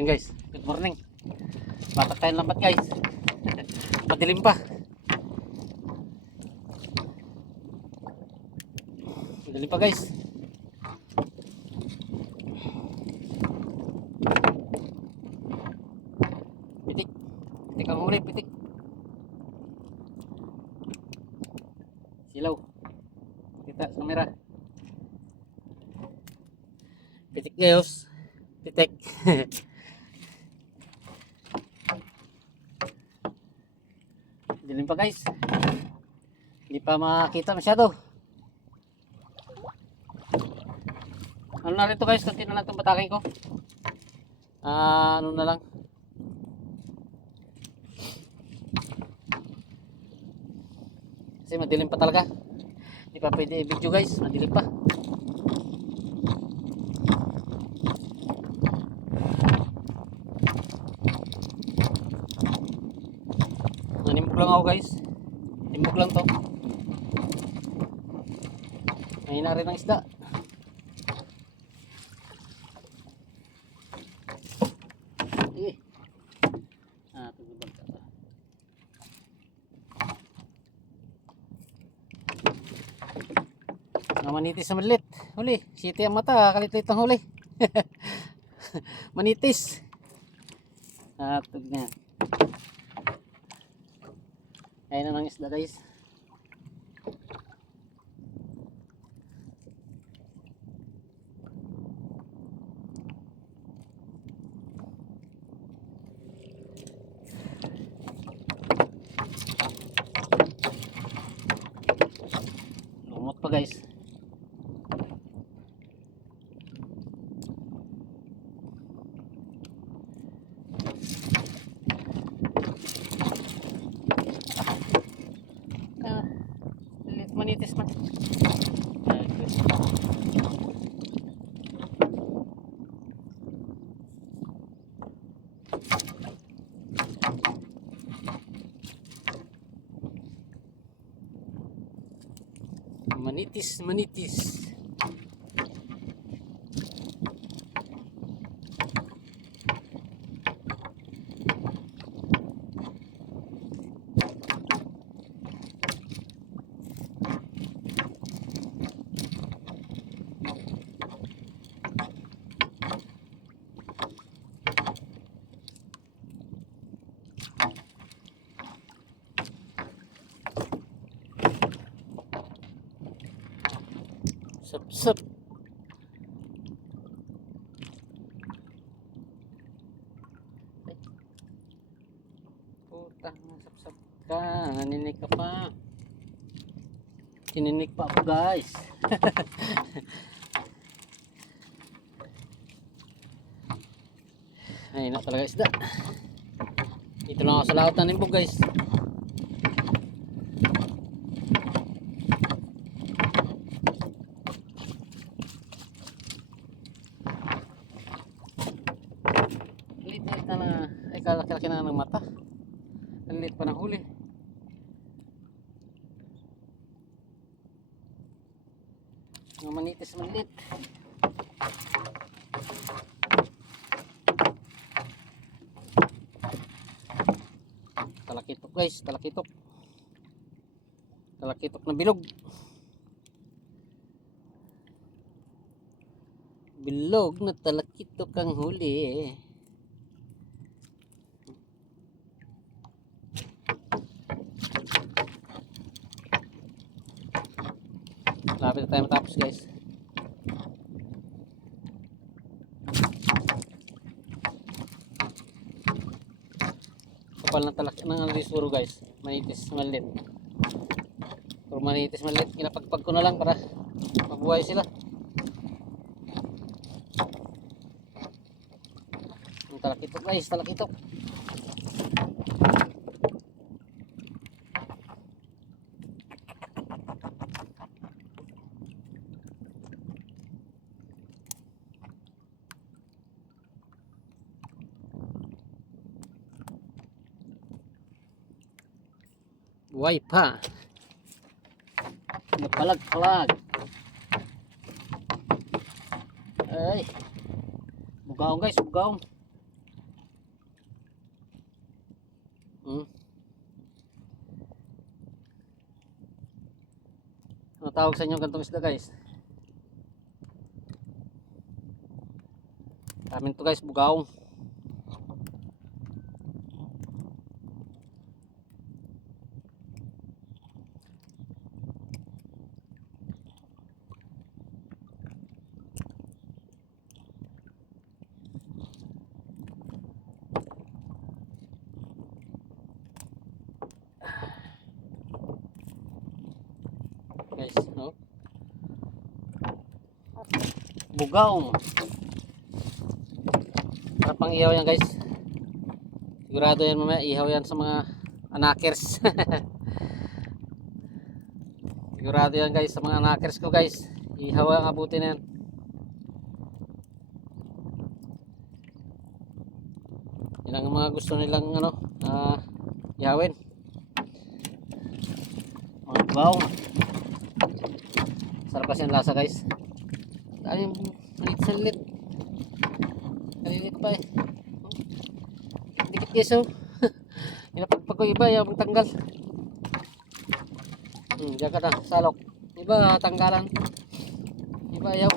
Yan guys, good morning. Batak tayong lambat guys. Madilim pa. Madilim pa guys. Pitik. Pitik ang huli, pitik. Silaw. Kita sa kamera. Pitik guys. Pitik. Dilim pa guys. Hindi pa makita masyado. Ano na rin to guys, konti na lang itong batakin ko. Ano na lang. Kasi madilim pa talaga. Hindi pa pwede i-video guys, madilim pa. Nanimog lang ako guys. Timog lang to. Ngayon na rin ang isda. Tugubag ka pa. Manitis na maliit. Huli. Siti ang mata. Kalit-lit ang huli. Manitis. Tug na. Ayun na ng isda guys. Lumot pa guys. Manitis man. Manitis, manitis. Sap-sap. Puta, sap-sap ka. Naninig ka pa. Sininig pa ako guys. Ayun na talaga isda. Dito lang ako sa laot ng nimbog guys. Liit na ay kalaki-laki na ng mata. Ang liit pa ng huli. Mga manitis maliit. Talakitok guys, talakitok. Talakitok na bilog. Bilog na talakitok ang huli. Lapit na tayo matapos guys. Kapal na talaki ng alisuro guys. Manitis maliit. Pero manitis maliit, kinapagpag ko na lang para mabuhay sila. Ang talakitok guys, talakitok. Buhay pa. Napalag-palag. Ay. Bugaong guys, bugaong. Natawag sa inyo gantong isda guys. Amin to guys, bugaong. Guys, no? Bugaong. Para pang ihaw yan guys. Sigurado yan mamaya ihaw yan sa mga anakers. Sigurado yan guys sa mga anakers ko guys. Ihaw ang abutin na yan. Yan ang mga gusto nilang ano, ihawin. Mga bugaong. Sarap kasi ang lasa guys. Dahil yung malit sa lilit. Kalilit pa eh. Dikit guys oh. Pinapagpag ko iba yung tanggal. Diyan ka na, salok. Iba tanggalan. Iba ayaw.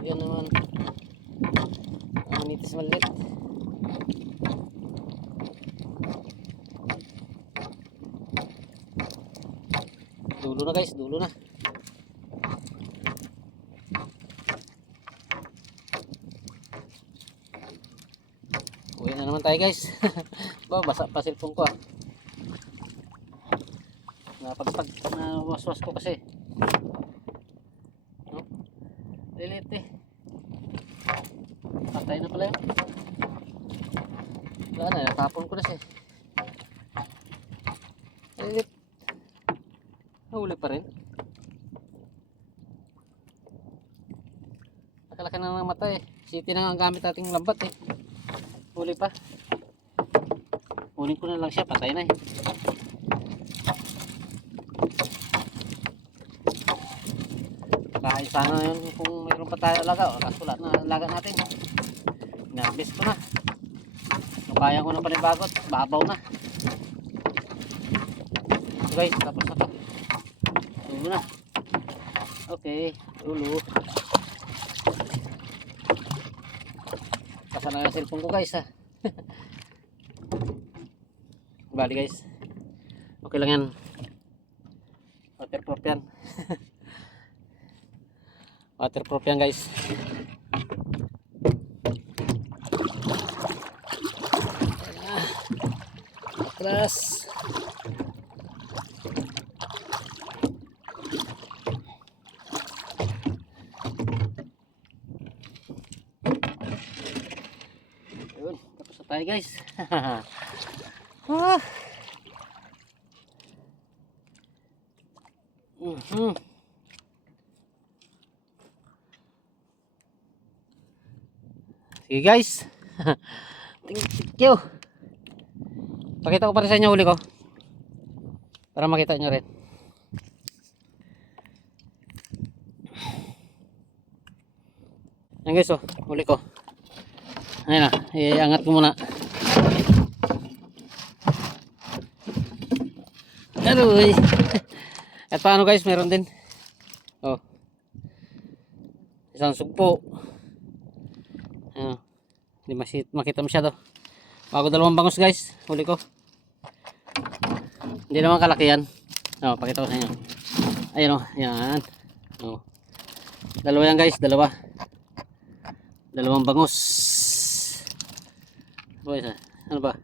Yan naman. Manitis malit. Dulo na guys, dulo na. Uwi na naman tayo guys. Ba, basa pa cellphone ko ah. Napagpag na waswas ko kasi. No? Lilit eh. Patay na pala yun. Wala na, natapon ko na siya. Lilit. Nahuli pa rin. Nakalaki na ng mata eh. City na nga ang gamit nating lambat eh. Huli pa. Huling ko na lang siya, patay na eh. Kain sana yun kung mayroon pa tayo alaga. Kaso wala na alaga natin. Inabis ko na. So, kaya ko na panibagot. Babaw na. So guys, tapos na to. Ulo na. Okay, ulo. Kasama yung cellphone ko guys ha. Bali guys. Okay lang yan. Waterproof yan. Waterproof yan guys. Atras. Yun, tapos na tayo guys. Ah. Sige guys. Thank you. Pakita ko pa rin sa inyo huli ko. Para makita nyo rin. Yan guys oh, huli ko. Ayun na, iangat ko muna. Aroy. At paano guys, meron din. Oh. Isang sugpo. Ano. Hindi makita masyado. Bago dalawang bangus guys, huli ko. Hindi naman kalaki yan. Oh, pakita ko sa inyo. Ayun oh, yan. Oh. Dalawa yan guys, dalawa. Dalawang bangus. Ano ba?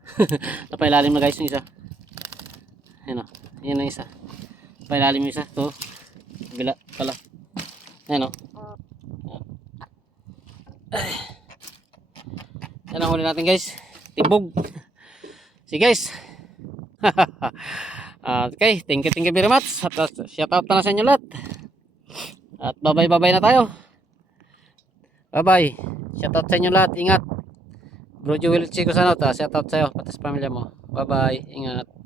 Napailalim na guys yung isa. Ayun oh. Yan ang isa. Napailalim yung isa. Ito. Bila pala. Ayun oh. Yan ang huli natin guys. Tibog. See guys. Okay. Thank you very much. At shout out na sa inyo lahat. At bye bye na tayo. Bye bye. Shout out sa inyo lahat. Ingat. Bro Joel Chico Sanot. Shout out sa iyo. Pati sa pamilya mo. Bye bye. Ingat.